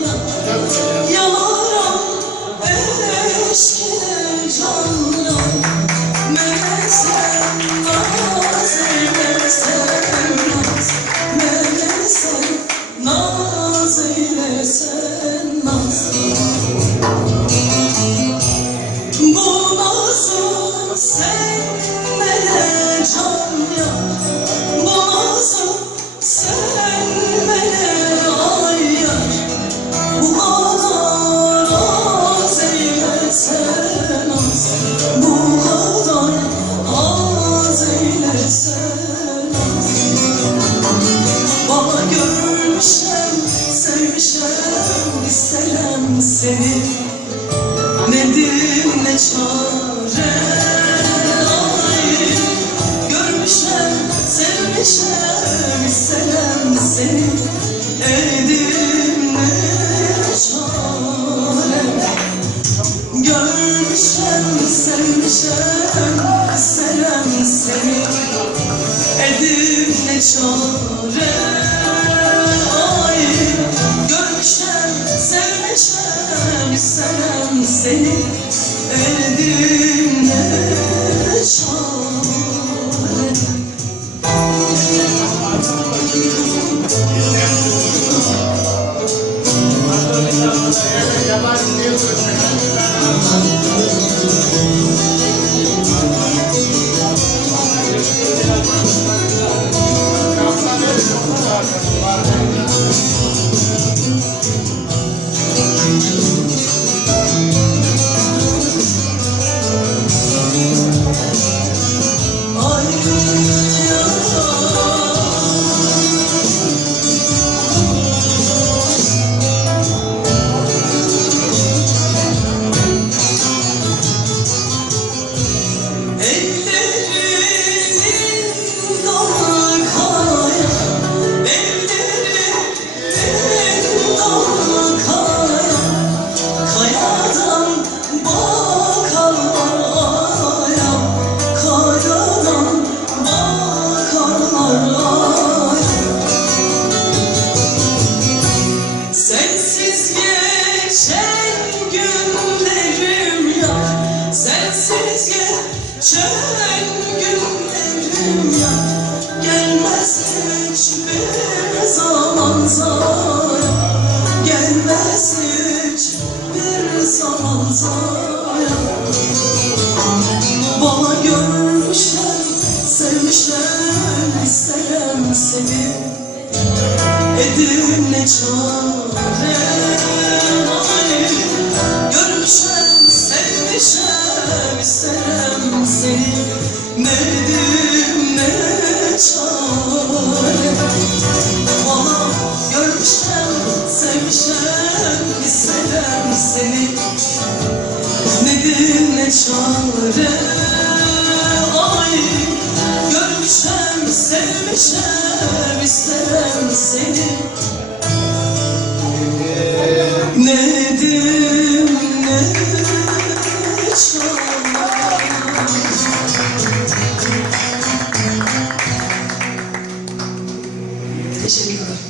Yeah. Nedim ne çare ay Görmüşem, sevmişem, isterim seni. Edim ne çare Görmüşem, sevmişem, isterim seni. Edim ne çare seni ne çare Bana görmüşler, sevmişler, isterim seni. Edim ne çare ay Görmüşem, sevmişem, isterim seni. Ne edim ne çare Valla görmüşem, sevmişem, isterim seni Çare ay Görmüşem, sevmişem, isterim seni Nedir ne Teşekkürler.